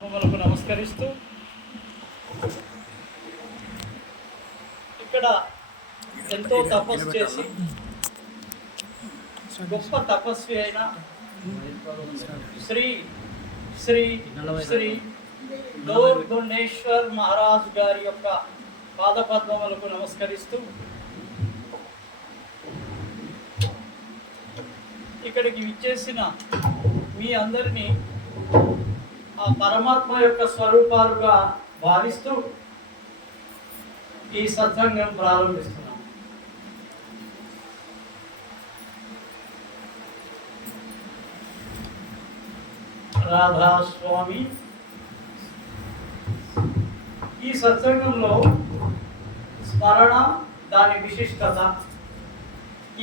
మనకు నమస్కరిస్తూ ఇక్కడ ఎంతో తపస్సు చేసి గొప్ప తపస్వి అయిన శ్రీ శ్రీ శ్రీ దోర్గుండేశ్వర్ మహారాజ్ గారి యొక్క పాదపద్మములకు నమస్కరిస్తూ ఇక్కడికి విచ్చేసిన మీ అందరినీ ఆ పరమాత్మ యొక్క స్వరూపాలుగా భావిస్తూ ఈ సత్సంగం ప్రారంభిస్తున్నాం. రాధాస్వామి ఈ సత్సంగంలో స్మరణ, దాని విశిష్టత,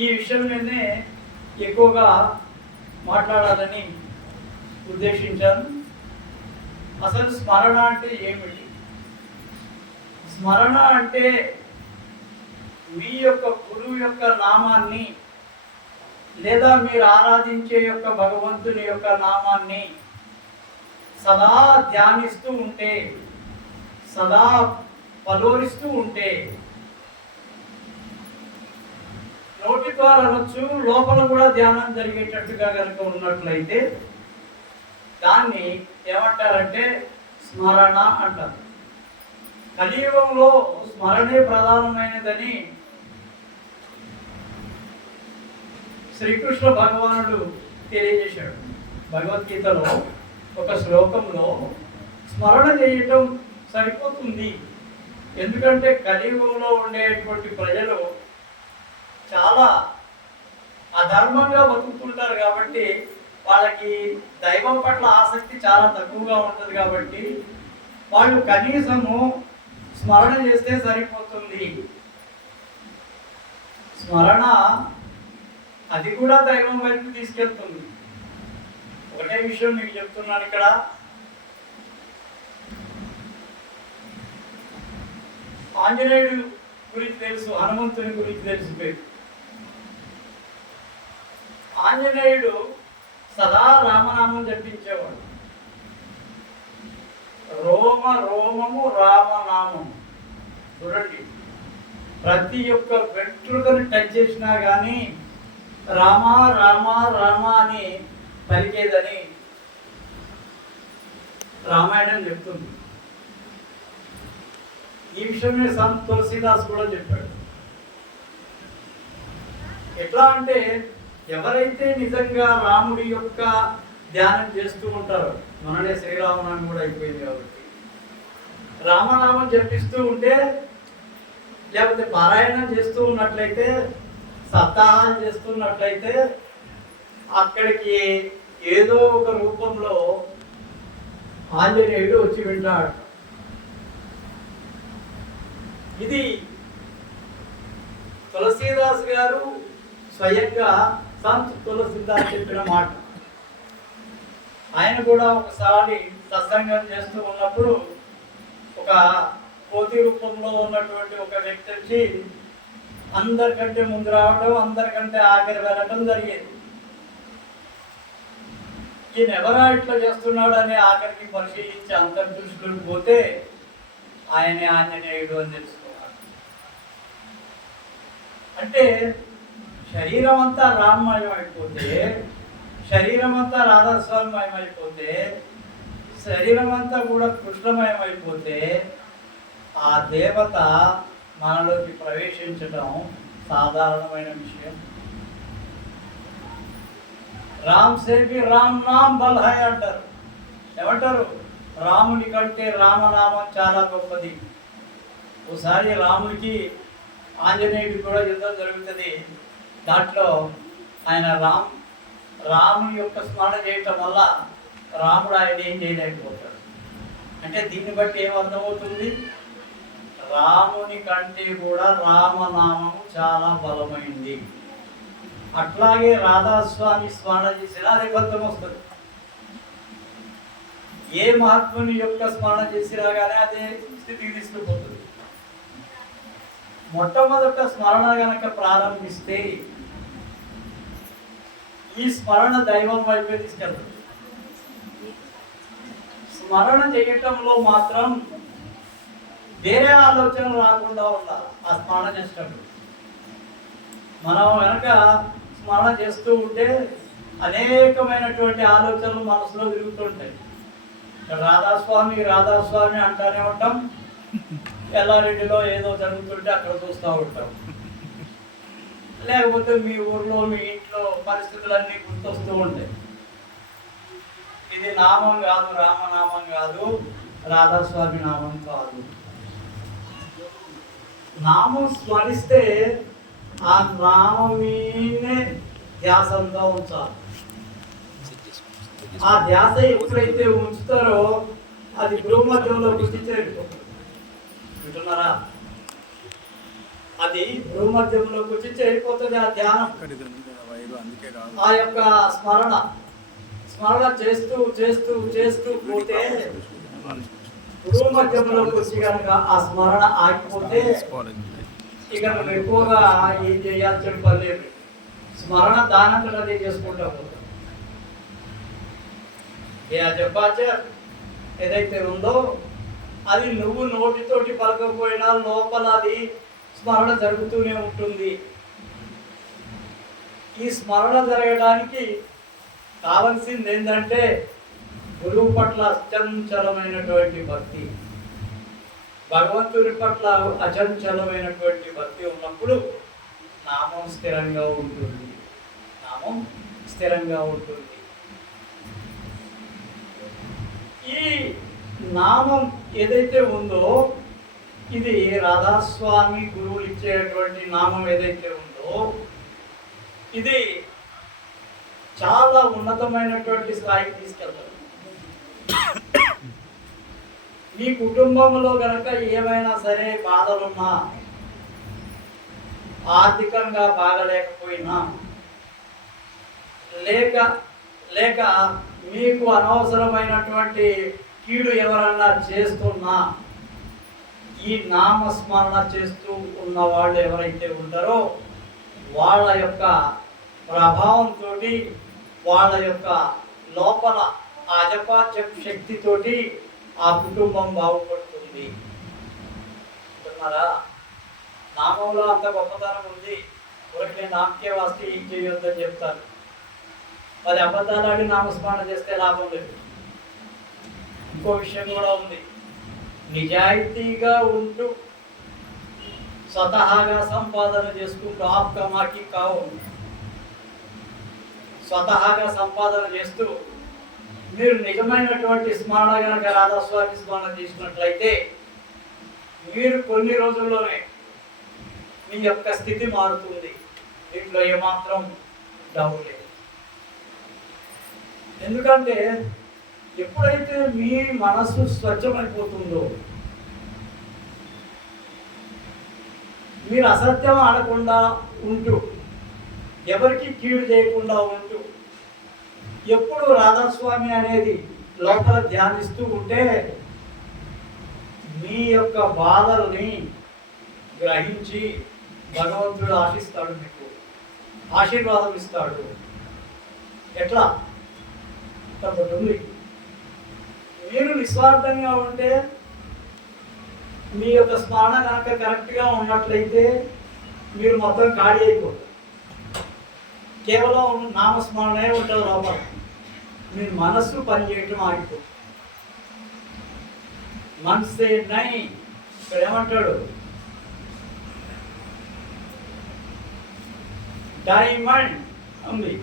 ఈ విషయం మీదనే ఎక్కువగా మాట్లాడాలని ఉద్దేశించాను. అసలు స్మరణ అంటే ఏమిటి? స్మరణ అంటే మీ యొక్క గురువు యొక్క నామాన్ని లేదా మీరు ఆరాధించే యొక్క భగవంతుని యొక్క నామాన్ని సదా ధ్యానిస్తూ ఉంటే, సదా పలోరిస్తూ ఉంటే, నోటి ద్వారా అనొచ్చు, లోపల కూడా ధ్యానం జరిగేటట్టుగా కనుక ఉన్నట్లయితే దాన్ని ఏమంటారంటే స్మరణ అంటారు. కలియుగంలో స్మరణే ప్రధానమైనదని శ్రీకృష్ణ భగవానుడు తెలియజేశాడు. భగవద్గీతలో ఒక శ్లోకంలో స్మరణ చేయటం సరిపోతుంది, ఎందుకంటే కలియుగంలో ఉండేటువంటి ప్రజలు చాలా అధర్మంగా బతుకుతుంటారు కాబట్టి వాళ్ళకి దైవం పట్ల ఆసక్తి చాలా తక్కువగా ఉంటుంది. కాబట్టి వాళ్ళు కనీసము స్మరణ చేస్తే సరిపోతుంది. స్మరణ అది కూడా దైవం వైపు తీసుకెళ్తుంది. ఒకటే విషయం మీకు చెప్తున్నాను. ఇక్కడ ఆంజనేయుడు గురించి తెలుసు, హనుమంతుని గురించి తెలిసిపోయి, ఆంజనేయుడు సదా రామనామం జపించేవాడు. రోమ రోమము రామనామం. చూడండి, ప్రతి ఒక్క వెంట్రుకను టచ్ చేసినా కానీ రామ రామ రామ అని పలికేదని రామాయణం చెప్తుంది. ఈ విషయమే సంత్ తులసీదాస్ కూడా చెప్పాడు. ఎట్లా అంటే ఎవరైతే నిజంగా రాముడి యొక్క ధ్యానం చేస్తూ ఉంటారో, మననే శ్రీరామనామం కూడా అయిపోయింది కాబట్టి రామనామం జపిస్తూ ఉంటే, లేకపోతే పారాయణం చేస్తూ ఉన్నట్లయితే, సప్తాహాలు చేస్తున్నట్లయితే అక్కడికి ఏదో ఒక రూపంలో ఆంజనేయుడు వచ్చి వింటాడు. ఇది తులసీదాస్ గారు స్వయంగా సంత్ తులసీదాస్ చెప్పిన మాట. ఆయన కూడా ఒకసారి సత్సంగం చేస్తూ ఉన్నప్పుడు ఒక కోతి రూపంలో ఉన్నటువంటి ఒక వ్యక్తి వచ్చి అందరికంటే ముందు రావడం, అందరికంటే ఆఖరి వెళ్ళటం జరిగేది. ఈయన ఎవరా ఇట్లా చేస్తున్నాడు అని ఆఖరికి పరిశీలించి అంతర్దృష్టిలోకి పోతే ఆయనే ఆంజనేయుడు అని తెలుసుకోవాలి. అంటే శరీరం అంతా రామమయం అయిపోతే, శరీరం అంతా రాధాస్వామిమయం అయిపోతే, శరీరం అంతా కూడా కృష్ణమయం అయిపోతే ఆ దేవత మనలోకి ప్రవేశించడం సాధారణమైన విషయం. రామ్ సేవి రామ్ నామ్ బల్హాయ్ అంటారు. ఏమంటారు? రాముని కంటే రామనామం చాలా గొప్పది. ఒకసారి రాముడికి ఆంజనేయుడికి కూడా యుద్ధం జరుగుతుంది. దాంట్లో ఆయన రాముని యొక్క స్మరణ చేయటం వల్ల రాముడు ఆయన ఏం చేయలేకపోతాడు. అంటే దీన్ని బట్టి ఏమర్థమవుతుంది? రాముని కంటే కూడా రామనామము చాలా బలమైంది. అట్లాగే రాధాస్వామి స్మరణ చేసినా అదే ఫలితం వస్తుంది. ఏ మహాత్ముని యొక్క స్మరణ చేసినా కానీ అదే స్థితికి తీసుకుపోతుంది. మొట్టమొదట స్మరణ గనక ప్రారంభిస్తే ఈ స్మరణ దైవం వైపే తీసుకెళ్తుంది. స్మరణ చేయటంలో మాత్రం వేరే ఆలోచనలు రాకుండా ఉండాలి. ఆ స్మరణ చేసేటప్పుడు మనం వెనక స్మరణ చేస్తూ ఉంటే అనేకమైనటువంటి ఆలోచనలు మనసులో తిరుగుతుంటాయి. రాధాస్వామి అంటానే ఉంటాం, ఎల్లారెడ్డిలో ఏదో జరుగుతుంటే అక్కడ చూస్తూ ఉంటాం, లేకపోతే మీ ఊర్లో మీ ఇంట్లో పరిస్థితులన్నీ గుర్తొస్తూ ఉంటాయి. ఇది నామం కాదు, రామనామం కాదు, రాధాస్వామి నామం కాదు. నామం స్మరిస్తే ఆ నామం మీనే ధ్యాసంతో ఉంచాలి. ఆ ధ్యాస ఎప్పుడైతే ఉంచుతారో అది భూమధ్యంలో గుర్తి చేరుకుంటున్నారా, అది భూమధ్యంలో గుర్తి చేరిపోతుంది. ఆ ధ్యానం, ఆ యొక్క స్మరణ చేస్తూ చేస్తూ చేస్తూ పోతే భూమధ్యంలోకి వచ్చి కనుక ఆ స్మరణ ఆగిపోతే ఇక మనం ఎక్కువగా ఏం చేయాల్సిన పని లేదు. స్మరణ దానంతట అదే చేసుకుంటా పోతాం. ఏదైతే ఉందో అది నువ్వు నోటితోటి పలకపోయినా లోపల అది స్మరణ జరుగుతూనే ఉంటుంది. ఈ స్మరణ జరగడానికి కావాల్సింది ఏంటంటే గురువు పట్ల అచంచలమైనటువంటి భక్తి, భగవంతుడి పట్ల అచంచలమైనటువంటి భక్తి ఉన్నప్పుడు నామం స్థిరంగా ఉంటుంది. నామం స్థిరంగా ఉంటుంది. ఈ నామం ఏదైతే ఉందో ఇది రాధాస్వామి గురువులు ఇచ్చేటువంటి నామం ఏదైతే ఉందో ఇది చాలా ఉన్నతమైనటువంటి స్థాయికి తీసుకెళ్తారు. మీ కుటుంబంలో గనక ఏమైనా సరే బాధలున్నా, ఆర్థికంగా బాగలేకపోయినా, లేక మీకు అనవసరమైనటువంటి కీడు ఎవరన్నా చేస్తున్నా, ఈ నామస్మరణ చేస్తూ ఉన్న వాళ్ళు ఎవరైతే ఉంటారో వాళ్ళ యొక్క ప్రభావంతో, వాళ్ళ యొక్క లోపల అజపాచ శక్తితోటి ఆ కుటుంబం బాగుపడుతుంది. అంటున్నారా? నామంలో అంత గొప్పతనం ఉంది. ఊరికి నేను నామకే వాస్తే ఏం చేయొద్దని చెప్తాను. మరి అబద్ధాలాడి నామస్మరణ చేస్తే లాభం లేదు. ఇంకో విషయం కూడా ఉంది. నిజాయితీగా ఉంటూ స్వతహాగా సంపాదన చేసుకుంటూ ఆప్కమాకి కావు, స్వతహాగా సంపాదన చేస్తూ మీరు నిజమైనటువంటి స్మరణ కనుక రాధాస్వామి స్మరణ చేసినట్లయితే మీరు కొన్ని రోజుల్లోనే మీ యొక్క స్థితి మారుతుంది. దీంట్లో ఏమాత్రం డౌట్ లేదు. ఎందుకంటే ఎప్పుడైతే మీ మనసు స్వచ్ఛమైపోతుందో, మీరు అసత్యం ఆడకుండా ఉంటూ, ఎవరికి కీడు చేయకుండా ఉంటూ, ఎప్పుడు రాధాస్వామి అనేది లోపల ధ్యానిస్తూ ఉంటే మీ యొక్క బాధల్ని గ్రహించి భగవంతుడు ఆశిస్తాడు, మీకు ఆశీర్వాదం ఇస్తాడు. ఎట్లా ఉంటుంది? మీరు నిస్వార్థంగా ఉంటే, మీ యొక్క స్మరణ కనుక కరెక్ట్గా ఉన్నట్లయితే మీరు మొత్తం ఖాళీ అయిపోతారు. కేవలం నామస్మరణే ఉంటుంది లోపల. మీ మనస్సు పనిచేయటం ఆగిపోతుంది. మనసే నై ఇక్కడ ఏమంటాడు? డైమండ్ ఉంది.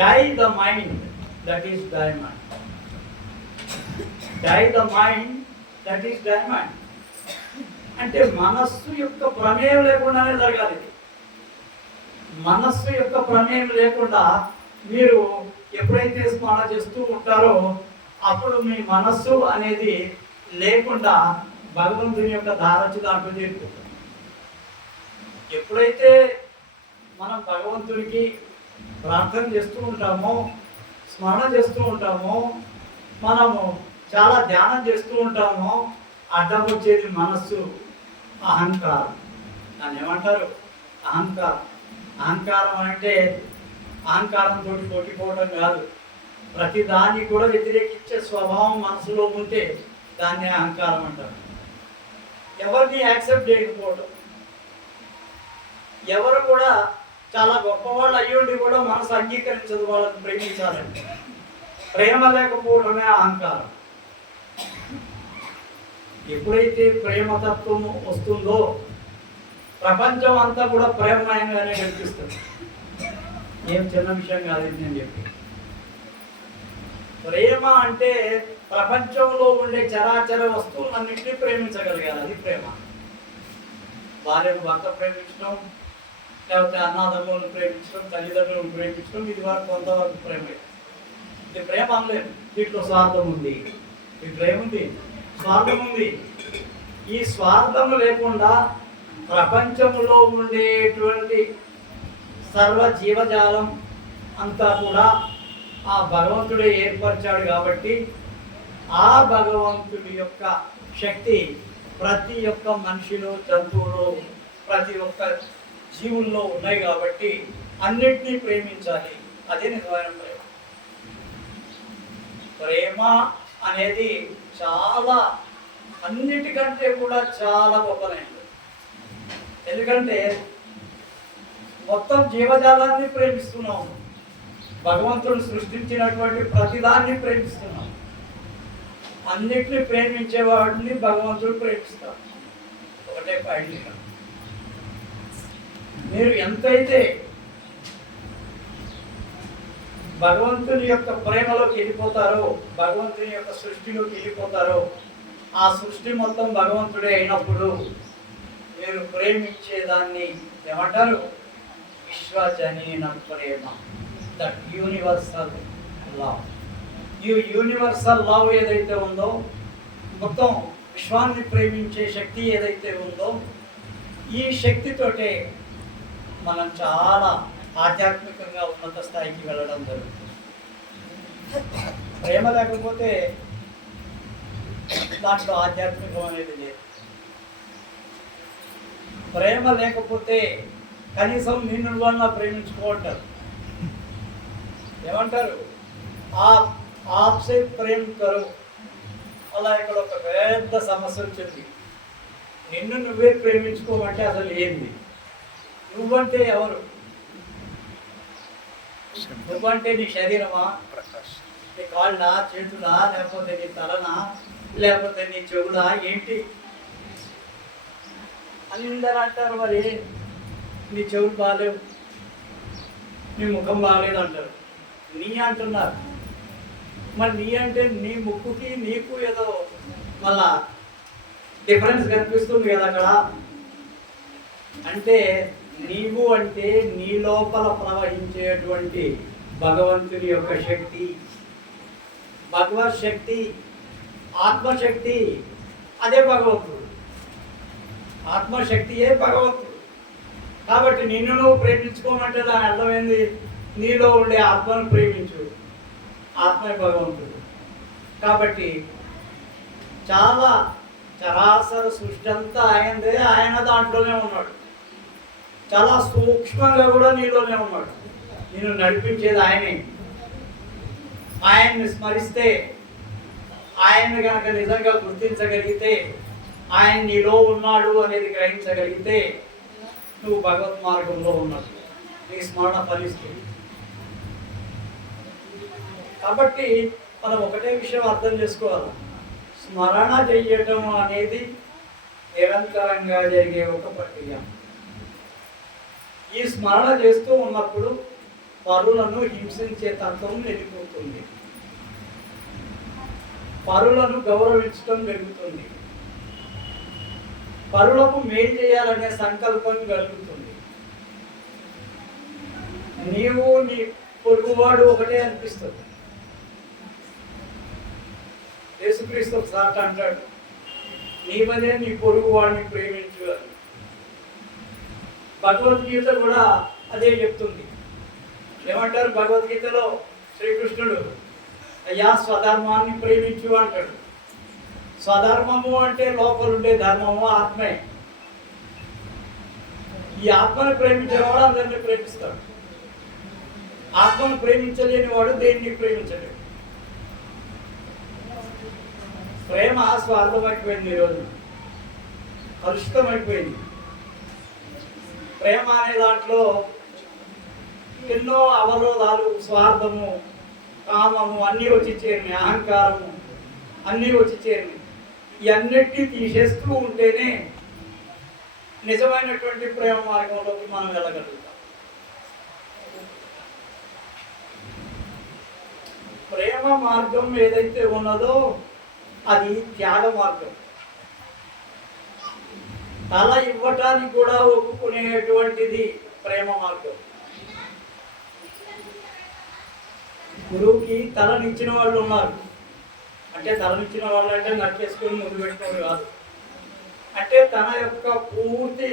Die the mind, that is diamond. Die the mind, that is diamond. అంటే మనస్సు యొక్క ప్రమేయం లేకుండానే జరగాలి. మనస్సు యొక్క ప్రమేయం లేకుండా మీరు ఎప్పుడైతే స్మరణ చేస్తూ ఉంటారో అప్పుడు మీ మనస్సు అనేది లేకుండా భగవంతుని యొక్క దారచి దాంట్లో చేరుకుంటుంది. ఎప్పుడైతే మనం భగవంతునికి ప్రార్థన చేస్తూ ఉంటామో, స్మరణ చేస్తూ ఉంటామో, మనము చాలా ధ్యానం చేస్తూ ఉంటామో, అడ్డం వచ్చేది మనస్సు, అహంకారం. దాన్ని ఏమంటారు? అహంకారం. అహంకారం అంటే అహంకారంతో పోటీపోవడం కాదు. ప్రతి దాన్ని కూడా వ్యతిరేకించే స్వభావం మనసులో ఉంటే దాన్ని అహంకారం అంటారు. ఎవరిని యాక్సెప్ట్ చేయకపోవడం, ఎవరు కూడా చాలా గొప్పవాళ్ళు అయ్యుండి కూడా మనసు అంగీకరించదు వాళ్ళని ప్రేమించాలంటే. ప్రేమ లేకపోవడమే అహంకారం. ఎప్పుడైతే ప్రేమతత్వం వస్తుందో ప్రపంచం అంతా కూడా ప్రేమమయంగానే కనిపిస్తుంది. ఏం చిన్న విషయం కాదు నేను చెప్పి. ప్రేమ అంటే ప్రపంచంలో ఉండే చరాచర వస్తువులన్నింటినీ ప్రేమించగలిగారు, అది ప్రేమ. భార్యను భర్త ప్రేమించడం, లేకపోతే అన్నదమ్ములను ప్రేమించడం, తల్లిదండ్రులను ప్రేమించడం, ఇది వరకు కొంతవరకు ప్రేమ. ఇది ప్రేమ అనలేదు. దీంట్లో స్వార్థం ఉంది, దీంట్లో ఏముంది? స్వార్థం ఉంది. ఈ స్వార్థం లేకుండా ప్రపంచంలో ఉండేటువంటి సర్వ జీవజాలం అంతా కూడా ఆ భగవంతుడే ఏర్పరిచాడు కాబట్టి ఆ భగవంతుడి యొక్క శక్తి ప్రతి ఒక్క మనిషిలో, జంతువులో, ప్రతి ఒక్క జీవుల్లో ఉన్నాయి కాబట్టి అన్నిటినీ ప్రేమించాలి. అదే నిజమైన ప్రేమ. ప్రేమ అనేది చాలా అన్నిటికంటే కూడా చాలా గొప్పదైనది. ఎందుకంటే మొత్తం జీవజాలాన్ని ప్రేమిస్తున్నాము, భగవంతుడు సృష్టించినటువంటి ప్రతిదాన్ని ప్రేమిస్తున్నాం. అన్నిటిని ప్రేమించేవాడిని భగవంతుడు ప్రేమిస్తాడు. ఒకటే పాయింట్. మీరు ఎంతైతే భగవంతుని యొక్క ప్రేమలోకి వెళ్ళిపోతారో, భగవంతుని యొక్క సృష్టిలోకి వెళ్ళిపోతారో, ఆ సృష్టి మొత్తం భగవంతుడే అయినప్పుడు మీరు ప్రేమించేదాన్ని ఏమంటారు? విశ్వజనీన ప్రేమ, దట్ యూనివర్సల్ లవ్. ఈ యూనివర్సల్ లవ్ ఏదైతే ఉందో, మొత్తం విశ్వాన్ని ప్రేమించే శక్తి ఏదైతే ఉందో, ఈ శక్తితోటే మనం చాలా ఆధ్యాత్మికంగా ఉన్నత స్థాయికి వెళ్ళడం జరుగుతుంది. ప్రేమ లేకపోతే దాంట్లో ఆధ్యాత్మికం అనేది లేదు. ప్రేమ లేకపోతే కనీసం నిన్ను వల్ల ప్రేమించుకోంటారు. ఏమంటారు? ఆప్సే ప్రేమ కరు. అలా ఇక్కడ ఒక పెద్ద సమస్య వచ్చింది. నిన్ను నువ్వే ప్రేమించుకోమంటే అసలు ఏంది? నువ్వంటే ఎవరు? నువ్వంటే నీ శరీరమా, నీ కాళ్ళా, చేతులా, లేకపోతే నీ తలనా, లేకపోతే నీ చెవులా, ఏంటి? అందరూ అంటారు మరి నీ చెవులు బాగాలేవు, నీ ముఖం బాగాలేదు అంటారు. నీ అంటున్నారు. మరి నీ అంటే నీ ముక్కుకి నీకు ఏదో మళ్ళా డిఫరెన్స్ కనిపిస్తుంది కదా అక్కడ. అంటే నీవు అంటే నీ లోపల ప్రవహించేటువంటి భగవంతుని యొక్క శక్తి, భగవత్ శక్తి, ఆత్మశక్తి, అదే భగవంతుడు. ఆత్మశక్తియే భగవంతుడు. కాబట్టి నిన్ను నువ్వు ప్రేమించుకోమంటే దాని అర్థమైంది, నీలో ఉండే ఆత్మను ప్రేమించు. ఆత్మే భగవంతుడు. కాబట్టి చాలా చరాచర సృష్టి అంతా ఆయనదే, ఆయన దాంట్లోనే ఉన్నాడు. చాలా సూక్ష్మంగా కూడా నీలోనే ఉన్నాడు. నేను నడిపించేది ఆయనే. ఆయన్ని స్మరిస్తే, ఆయన్ని కనుక నిజంగా గుర్తించగలిగితే, ఆయన నీలో ఉన్నాడు అనేది గ్రహించగలిగితే నువ్వు భగవత్ మార్గంలో ఉన్నాడు. నీ స్మరణ ఫలిస్తుంది. కాబట్టి మనం ఒకటే విషయం అర్థం చేసుకోవాలి. స్మరణ చెయ్యటం అనేది నిరంతరంగా జరిగే ఒక ప్రక్రియ. ఈ స్మరణ చేస్తూ ఉన్నప్పుడు పరులను హింసించే తత్వం వెళ్ళిపోతుంది, పరులను గౌరవించడం జరుగుతుంది, పరులకు మేలు చేయాలనే సంకల్పం కలుగుతుంది. నీవు నీ పొరుగువాడు ఒకటే అనిపిస్తుంది. యేసుక్రీస్తు సాట అంటాడు, నీవనే నీ పొరుగు వాడిని ప్రేమించు అని. భగవద్గీత కూడా అదే చెప్తుంది. ఏమంటారు భగవద్గీతలో? శ్రీకృష్ణుడు అయ్యా స్వధర్మాన్ని ప్రేమించు అంటాడు. స్వధర్మము అంటే లోపలుండే ధర్మము, ఆత్మే. ఈ ఆత్మను ప్రేమించేవాడు అందరినీ ప్రేమిస్తాడు. ఆత్మను ప్రేమించలేని వాడు దేన్ని ప్రేమించలేడు. ప్రేమ స్వార్థమైపోయింది, ఈరోజు కలుషితమైపోయింది. ప్రేమ అనే దాంట్లో ఎన్నో అవరోధాలు, స్వార్థము, కామము అన్నీ వచ్చి చేరినాయి, అహంకారము అన్నీ వచ్చి చేరినాయి. ఇవన్నిటినీ తీసేస్తూ ఉంటేనే నిజమైనటువంటి ప్రేమ మార్గంలోకి మనం వెళ్ళగలుగుతాం. ప్రేమ మార్గం ఏదైతే ఉన్నదో అది త్యాగ మార్గం. తల ఇవ్వటానికి కూడా ఒప్పుకునేటువంటిది ప్రేమ మార్గం. గురువుకి తలనిచ్చిన వాళ్ళు ఉన్నారు. అంటే తలనిచ్చిన వాళ్ళు అంటే నరికేసుకొని ముందు పెట్టుకోవడం కాదు. అంటే తన యొక్క పూర్తి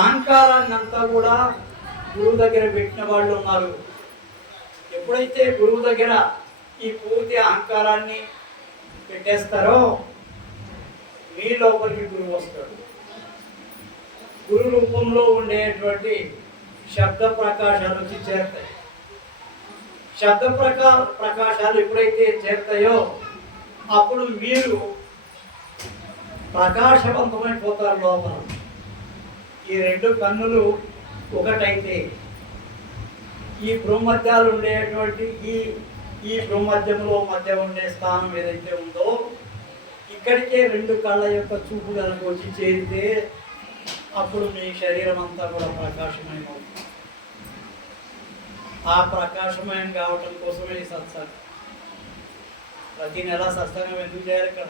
అహంకారాన్ని అంతా కూడా గురువు దగ్గర పెట్టిన వాళ్ళు ఉన్నారు. ఎప్పుడైతే గురువు దగ్గర ఈ పూర్తి అహంకారాన్ని పెట్టేస్తారో మీ లోపలికి గురువు వస్తాడు. గురు రూపంలో ఉండేటువంటి శబ్ద ప్రకాశాలు వచ్చి చేరుతాయి. శబ్ద ప్రకాశాలు ఎప్పుడైతే చేరుతాయో అప్పుడు మీరు ప్రకాశవంతమైపోతారు. లోపల ఈ రెండు కన్నులు ఒకటైతే ఈ భ్రూమధ్యాలు ఉండేటువంటి ఈ భ్రూమధ్యంలో మధ్య ఉండే స్థానం ఏదైతే ఉందో ఇక్కడికే రెండు కళ్ళ యొక్క చూపు కనుక వచ్చి చేరితే అప్పుడు మీ శరీరం అంతా కూడా ప్రకాశమయం అవుతుంది. ఆ ప్రకాశమయం కావటం కోసమే ఈ సత్సంగం. ప్రతి నెల సత్సంగం ఎందుకు చేయాలి ఇక్కడ?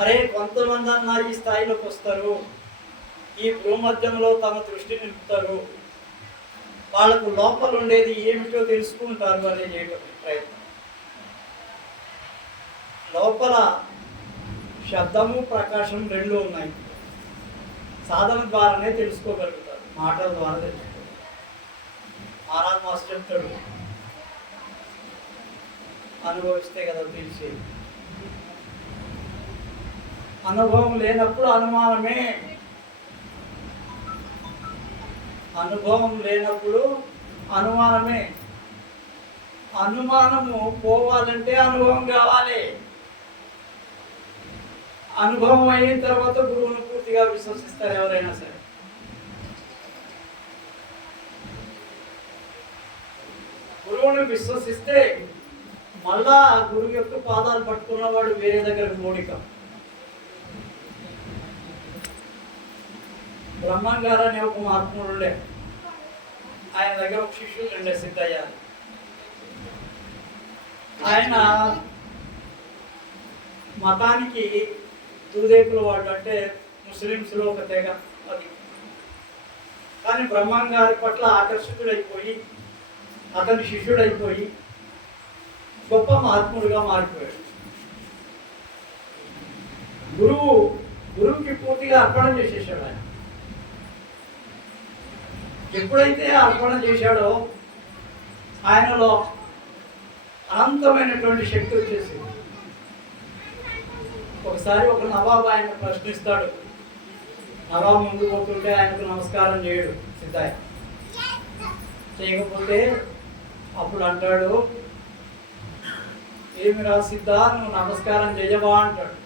అరే కొంతమంది అన్న ఈ స్థాయిలోకి వస్తారు, ఈ భూమధ్యంలో తమ దృష్టి నిలుపుతారు, వాళ్ళకు లోపల ఉండేది ఏమిటో తెలుసుకుంటారు అని చేయటం ప్రయత్నం. లోపల శబ్దము ప్రకాశం రెండు ఉన్నాయి. సాధన ద్వారానే తెలుసుకోగలుగుతారు, మాటల ద్వారా తెలుసుకోగలుగుతారు. మహారాజ్ మాస్టర్ చెప్తాడు, అనుభవిస్తే కదా తెలిసేది. అనుభవం లేనప్పుడు అనుమానమే. అనుభవం లేనప్పుడు అనుమానమే. అనుమానము పోవాలంటే అనుభవం కావాలి. అనుభవం అయిన తర్వాత గురువును పూర్తిగా విశ్వసిస్తారు ఎవరైనా సరే. గురువుని విశ్వసిస్తే మళ్ళా గురువు యొక్క పాదాలు పట్టుకున్నవాడు వేరే దగ్గరకు పోడిక. బ్రహ్మం గారు అనే ఒక మహాత్ముడు ఉండే, ఆయన దగ్గర ఒక శిష్యుడు ఉండే సిద్ధయ్య. ఆయన మతానికి దూదేకులు వాడు, అంటే ముస్లిమ్స్లో ఒక తెగ అది. కానీ బ్రహ్మం గారి పట్ల ఆకర్షితుడైపోయి అతని శిష్యుడైపోయి గొప్ప మహాత్ముడుగా మారిపోయాడు. గురువుకి పూర్తిగా అర్పణ చేసేసాడు ఆయన. ఎప్పుడైతే అర్పణ చేశాడో ఆయనలో అనంతమైనటువంటి శక్తి వచ్చేసింది. ఒకసారి ఒక నవాబు ఆయన ప్రశ్నిస్తాడు. నవాబు ముందు పోతుంటే ఆయనకు నమస్కారం చేయడు సిద్ధయ్య. చేయకపోతే అప్పుడు అంటాడు, ఏమి రా సిద్ధ, నువ్వు నమస్కారం చేయవా అంటాడు.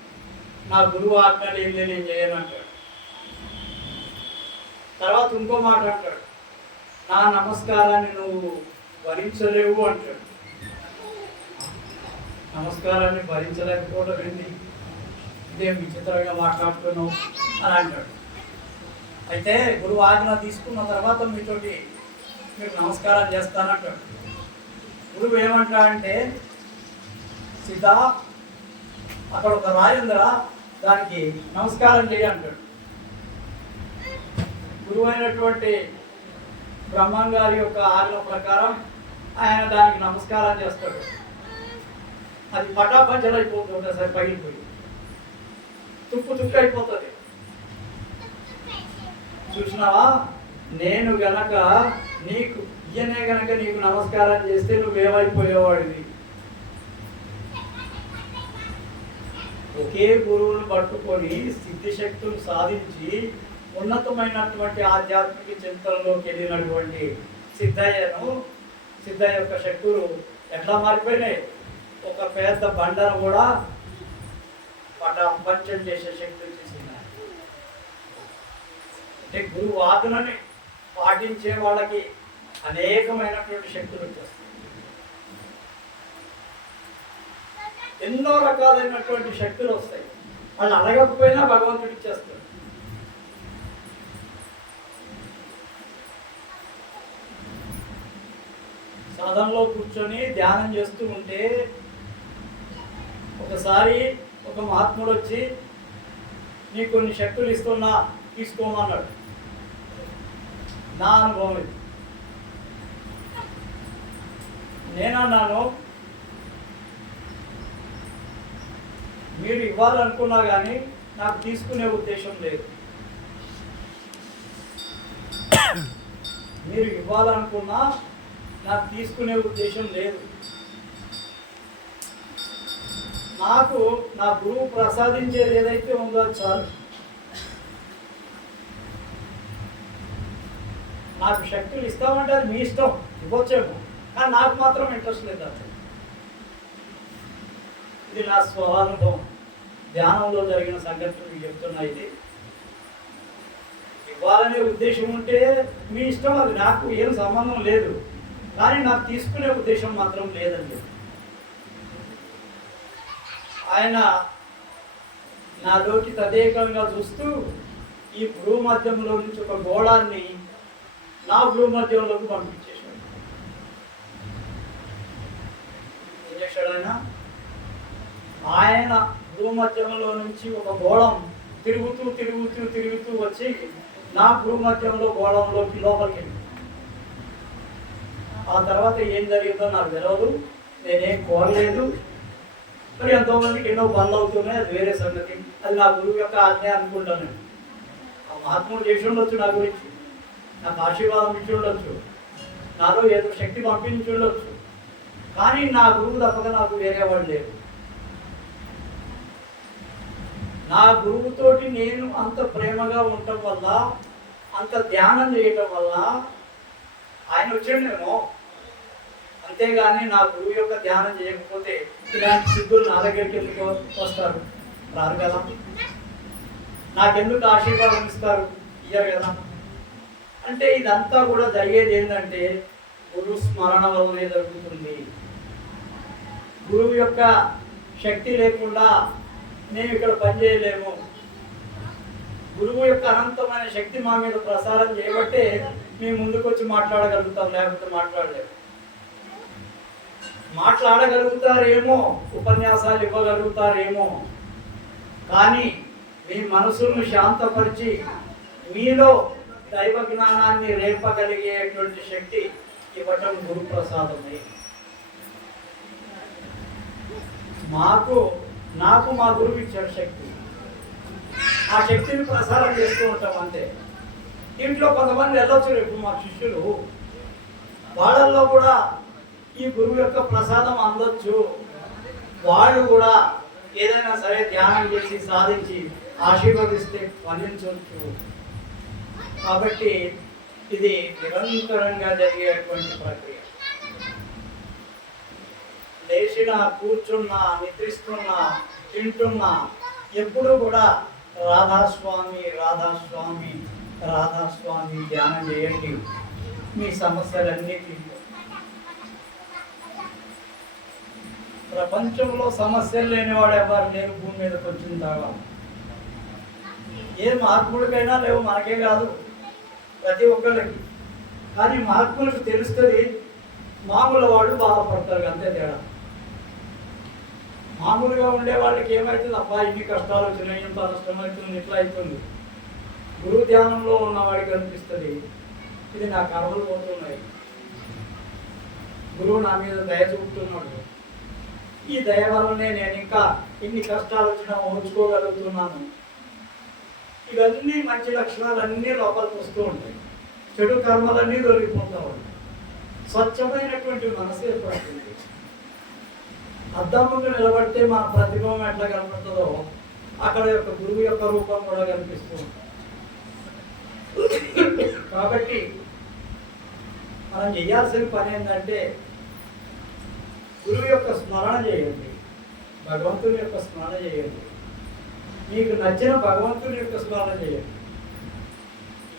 నా గురువు ఆజ్ఞలు ఏమి నేను చేయను అంటాడు. తర్వాత ఇంకో మాట అంటాడు, నా నమస్కారాన్ని నువ్వు భరించలేవు అంటాడు. నమస్కారాన్ని భరించలేకపోవడం ఏంటి, ఇదేం విచిత్రంగా మాట్లాడుతున్నావు అని అంటాడు. అయితే గురువు ఆజ్ఞ తీసుకున్న తర్వాత మీతోటి మీకు నమస్కారం చేస్తానంటాడు. గురువు ఏమంటాడంటే, సీత అక్కడ ఒక రాయి ఉందిరా, దానికి నమస్కారం చేయి అంటాడు. గురువు అయినటువంటి బ్రహ్మం గారి యొక్క ఆజ్ఞ ప్రకారం ఆయన దానికి నమస్కారం చేస్తాడు. అది పటాపంచలైపోతుంది, ఒకసారి పగిలిపోయి తుక్కు అయిపోతుంది. చూసినావా, నేను గనక ఈయనే గనక నీకు నమస్కారం చేస్తే నువ్వేమైపోయేవాడివి. ఒకే గురువును పట్టుకొని సిద్ధిశక్తులు సాధించి ఉన్నతమైనటువంటి ఆధ్యాత్మిక చింతనలోకి వెళ్ళినటువంటి సిద్ధయ్య యొక్క శక్తులు ఎట్లా మారిపోయినాయి? ఒక పెద్ద బండను కూడా పంచం చేసే శక్తి వచ్చేసింది. అంటే గురువు ఆజ్ఞని పాటించే వాళ్ళకి అనేకమైనటువంటి శక్తులు వచ్చేస్తాయి. ఎన్నో రకాలైనటువంటి శక్తులు వస్తాయి. వాళ్ళు అడగకపోయినా భగవంతుడు ఇచ్చేస్తాడు. సాధనలో కూర్చొని ధ్యానం చేస్తూ ఉంటే ఒకసారి ఒక మహాత్ముడు వచ్చి నీ కొన్ని శక్తులు ఇస్తున్నా తీసుకోమన్నాడు. నా అనుభవం ఇది. నేనన్నాను, మీరు ఇవ్వాలనుకున్నా కానీ నాకు తీసుకునే ఉద్దేశం లేదు. మీరు ఇవ్వాలనుకున్నా నాకు తీసుకునే ఉద్దేశం లేదు. నాకు నా గురువు ప్రసాదించేది ఏదైతే ఉందో చాలు. నాకు శక్తులు ఇస్తామంటే అది మీ ఇష్టం, ఇవ్వచ్చేమో, కానీ నాకు మాత్రం ఇంట్రెస్ట్ లేదు. అసలు ఇది నా స్వానుభవం, ధ్యానంలో జరిగిన సంఘటన మీకు చెప్తున్నా. ఇది ఇవ్వాలనే ఉద్దేశం ఉంటే మీ ఇష్టం, అది నాకు ఏం సంబంధం లేదు, కానీ నాకు తీసుకునే ఉద్దేశం మాత్రం లేదండి. ఆయన నాలోకి తదేకంగా చూస్తూ ఈ భూమధ్యంలో నుంచి ఒక గోళాన్ని నా భూమధ్యంలోకి పంపించేశాడు. ఏం చేశాడు ఆయన? ఆయన భూమధ్యంలో నుంచి ఒక గోళం తిరుగుతూ తిరుగుతూ తిరుగుతూ వచ్చి నా భూమధ్యంలో గోళంలోకి లోపలికి వెళ్ళి, ఆ తర్వాత ఏం జరిగిందో నాకు తెలియదు, నేనేం కోరలేదు. మరి ఎంతోమందికి ఎన్నో పనులు అవుతున్నాయి, అది వేరే సంగతి. అది నా గురువు యొక్క ఆజ్ఞ అనుకుంటాను. ఆ మహాత్ముడు చేసి ఉండొచ్చు, నా గురించి నాకు ఆశీర్వాదం ఇచ్చి ఉండొచ్చు, నాలో ఏదో శక్తి పంపించి ఉండొచ్చు, కానీ నా గురువు తప్పక నాకు వేరే వాళ్ళు లేరు. నా గురువుతోటి నేను అంత ప్రేమగా ఉండటం వల్ల, అంత ధ్యానం చేయటం వల్ల ఆయన వచ్చాడేమో. అంతేగాని నా గురువు యొక్క ధ్యానం చేయకపోతే ఇలాంటి సిద్ధులు నా దగ్గరికి ఎందుకు వస్తారు? రారు కదా. నాకెందుకు ఆశీర్వాదం ఇస్తారు? ఇయ్యరు కదా. అంటే ఇదంతా కూడా జరిగేది ఏంటంటే గురు స్మరణ వల్లనే జరుగుతుంది. గురువు యొక్క శక్తి లేకుండా మేము ఇక్కడ పనిచేయలేము. గురువు యొక్క అనంతమైన శక్తి మా మీద ప్రసారం చేయబట్టే మేము ముందుకు వచ్చి మాట్లాడగలుగుతాం, లేకపోతే మాట్లాడలేము. మాట్లాడగలుగుతారేమో, ఉపన్యాసాలు ఇవ్వగలుగుతారేమో, కానీ మీ మనసును శాంతపరిచి మీలో దైవ జ్ఞానాన్ని రేపగలిగేటువంటి శక్తి ఇవ్వటం గురు ప్రసాదమే. నాకు మా గురువు ఇచ్చాడు శక్తి. ఆ శక్తిని ప్రసారం చేస్తూ ఉంటాం అంతే. ఇంట్లో కొంతమంది వెళ్ళొచ్చు రేపు మా శిష్యులు, వాళ్ళల్లో కూడా ఈ గురువు యొక్క ప్రసాదం అందొచ్చు. వాళ్ళు కూడా ఏదైనా సరే ధ్యానం చేసి సాధించి ఆశీర్వదిస్తే ఫలించవచ్చు. కాబట్టి ఇది నిరంతరంగా జరిగేటువంటి ప్రక్రియ. లేచినా, కూర్చున్నా, నిద్రిస్తున్నా, తింటున్నా ఎప్పుడూ కూడా రాధాస్వామి రాధాస్వామి రాధాస్వామి ధ్యానం చేయండి. మీ సమస్యలన్నీ తీరు. ప్రపంచంలో సమస్యలు లేనివాడు ఎవరు లేరు భూమి మీదకి వచ్చిన తర్వాత. ఏ మహాత్ముడికైనా లేవు, మనకే కాదు, ప్రతి ఒక్కరికి. కానీ మహాత్ములకు తెలుస్తుంది, మామూలు వాళ్ళు బాధపడతారు, అంతే తేడా. మామూలుగా ఉండే వాళ్ళకి ఏమవుతుంది? అబ్బా ఇన్ని కష్టాలు వచ్చినాయి, ఇంత నష్టమవుతుంది, ఇట్లా అవుతుంది. గురు ధ్యానంలో ఉన్నవాడికి అనిపిస్తుంది, ఇది నా కర్మలు పోతున్నాయి, గురువు నా మీద దయ చూపుతున్నాడు, ఈ దయ వల్లనే నేను ఇంకా ఇన్ని కష్టాలు వచ్చినా ఓర్చుకోగలుగుతున్నాను. ఇవన్నీ మంచి లక్షణాలన్నీ లోపలికి వస్తూ ఉంటాయి. చెడు కర్మలన్నీ దొరికిపోతూ ఉంటాయి. స్వచ్ఛమైనటువంటి మనసు ఏర్పడుతుంది. అద్దం ముందు నిలబడితే మన ప్రతిభం ఎట్లా కనపడుతుందో అక్కడ యొక్క గురువు యొక్క రూపం కూడా కనిపిస్తూ ఉంటుంది. కాబట్టి మనం చేయాల్సిన పని ఏంటంటే గురువు యొక్క స్మరణ చేయండి, భగవంతుని యొక్క స్మరణ చేయండి, మీకు నచ్చిన భగవంతుని యొక్క స్మరణ చేయండి.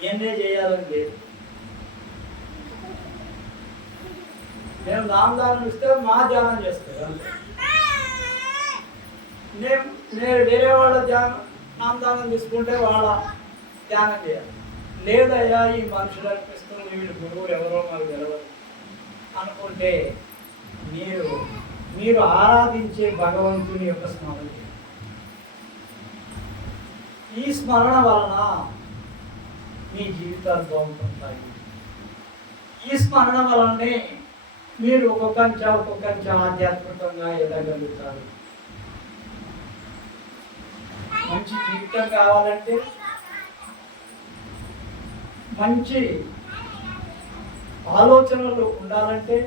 ఇవన్నీ చేయాలని లేదు. నేను నామదానం ఇస్తే మా ధ్యానం చేస్తాను అంతే. నేను వేరే వాళ్ళ నామదానం తీసుకుంటే వాళ్ళ ధ్యానం చేయాలి. లేదయ్యా ఈ మనుషులు అనిపిస్తున్న వీళ్ళు గురువులు ఎవరో మాకు తెలియదు అనుకుంటే మీరు ఆరాధించే భగవంతుని యొక్క స్మరణ చేయాలి. ఈ స్మరణ వలన మీ జీవితాలు బాగుంటాయి. ఈ స్మరణ వలనే మీరు ఒక్కొక్క ఆధ్యాత్మికంగా ఎదగలుగుతారు. మంచి జీవితం కావాలంటే, మంచి ఆలోచనలు ఉండాలంటే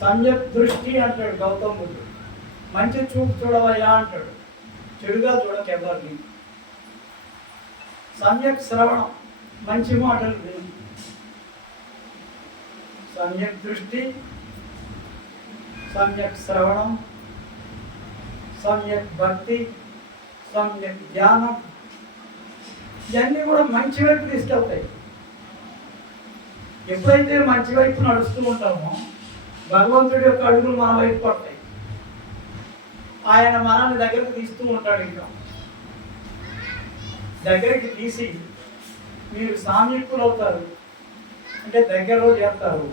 సమ్యక్ దృష్టి అంటాడు గౌతమ బుద్ధుడు. మంచి చూపు చూడవయ్యా అంటాడు, చెడుగా చూడక ఎవరిని. సమ్యక్ శ్రవణం, మంచి మాటలు విను. సమ్యక్ దృష్టి, సమ్యక్ శ్రవణం, సమ్యక్ భక్తి, సమ్యక్ ధ్యానం, ఇవన్నీ కూడా మంచి వైపు తీసుకెళ్తాయి. ఎప్పుడైతే మంచి వైపు నడుస్తూ ఉంటామో భగవంతుడి యొక్క అడుగులు మన వైపు పడతాయి. ఆయన మనల్ని దగ్గరికి తీస్తూ ఉంటాడు. ఇంకా దగ్గరికి తీసి మీరు సామీప్యులు అవుతారు, అంటే దగ్గరలో చేస్తారు.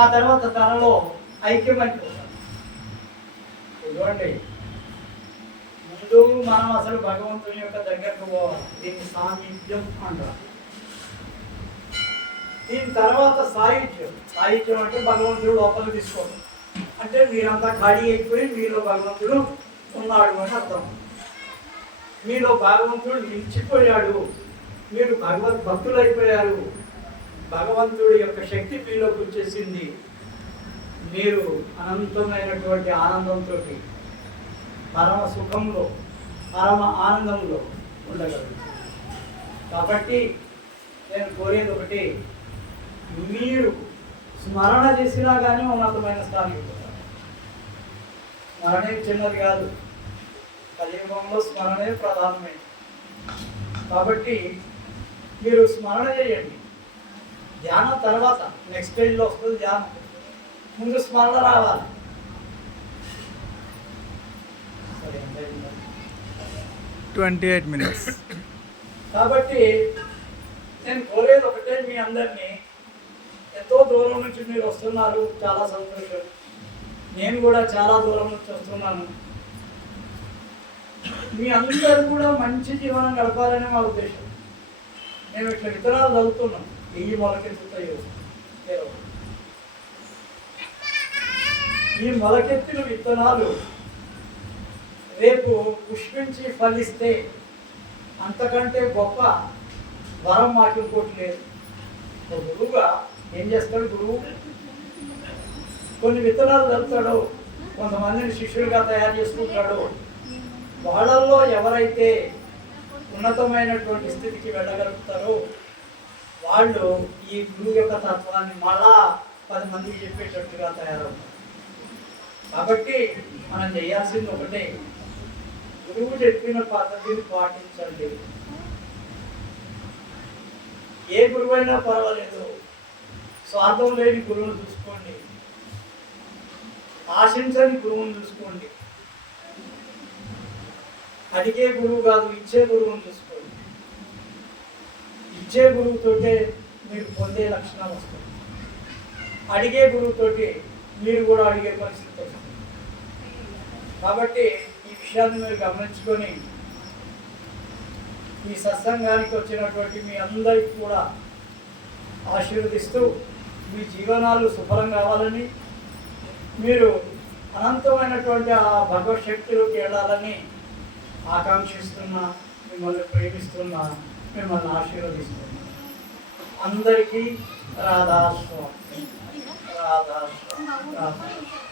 ఆ తర్వాత తనలో ఐక్యమైపోతారు. చూడండి, ముందు మనం అసలు భగవంతుని యొక్క దగ్గరకు పోవాలి. దీన్ని సామీప్యం అంటారు. దీని తర్వాత సాహిత్యం. సాహిత్యం అంటే భగవంతుడు లోపలికి తీసుకోవడం, అంటే మీరంతా ఖాళీ అయిపోయి మీలో భగవంతుడు ఉన్నాడు అని అర్థం. మీలో భగవంతుడు నిలిచిపోయాడు, మీరు భగవద్భక్తులు అయిపోయారు, భగవంతుడి యొక్క శక్తి మీలోకి వచ్చేసింది. మీరు అనంతమైనటువంటి ఆనందంతో పరమ సుఖంలో, పరమ ఆనందంలో ఉండగలుగుతారు. కాబట్టి నేను కోరేది ఒకటి, మీరు స్మరణ చేసినా కానీ ఉన్నతమైన స్థానం ఇవ్వతారు. స్మరణే చిన్నది కాదు, కలియుగంలో స్మరణే ప్రధానమైనది. కాబట్టి మీరు స్మరణ చేయండి. ధ్యానం తర్వాత నెక్స్ట్ స్టేజ్లో వస్తుంది ధ్యానం. ముందు స్మరణ రావాలి. 28 minutes. కాబట్టి నేను కోరేది ఒకటే, మీ అందరినీ, ఎంతో దూరం నుంచి మీరు వస్తున్నారు, చాలా సంతోషం. నేను కూడా చాలా దూరం నుంచి వస్తున్నాను. మీ అందరూ కూడా మంచి జీవనం గడపాలని మా ఉద్దేశం. మేము ఇట్లా విత్తనాలు చదువుతున్నాం, ఈ మొలకెత్తుతాయి. ఈ మొలకెత్తిన విత్తనాలు రేపు పుష్పించి ఫలిస్తే అంతకంటే గొప్ప వరం మాకు ఇంకోటి లేదు. గురువుగా ఏం చేస్తాడు? గురువు కొన్ని విత్తనాలు చదువుతాడు, కొంతమందిని శిష్యులుగా తయారు చేసుకుంటాడు. వాళ్ళల్లో ఎవరైతే ఉన్నతమైనటువంటి స్థితికి వెళ్ళగలుగుతారో వాళ్ళు ఈ గురువు యొక్క తత్వాన్ని మళ్ళా 10 మందికి చెప్పేటట్టుగా తయారవుతారు. కాబట్టి మనం చేయాల్సింది ఒకటే, గురువు చెప్పిన పద్ధతిని పాటించండి. ఏ గురువైనా పర్వాలేదు, స్వార్థం లేని గురువును చూసుకోండి, ఆశించని గురువును చూసుకోండి. అడిగే గురువు కాదు, ఇచ్చే గురువును చూసుకోండి. ఇచ్చే గురువుతోటే మీరు పొందే లక్షణాలు వస్తాయి. అడిగే గురువుతోటి మీరు కూడా అడిగే పరిస్థితి వస్తుంది. కాబట్టి ఈ విషయాన్ని మీరు గమనించుకొని ఈ సత్సంగానికి వచ్చినటువంటి మీ అందరికీ కూడా ఆశీర్వదిస్తూ మీ జీవనాలు సుఫలం కావాలని, మీరు అనంతమైనటువంటి ఆ భగవత్ శక్తిలోకి వెళ్ళాలని ఆకాంక్షిస్తున్నా, మిమ్మల్ని ప్రేమిస్తున్నా, మిమ్మల్ని ఆశీర్వదిస్తున్నా. అందరికీ రాధాస్వామి, రాధాస్వామి, రాధాస్వామి.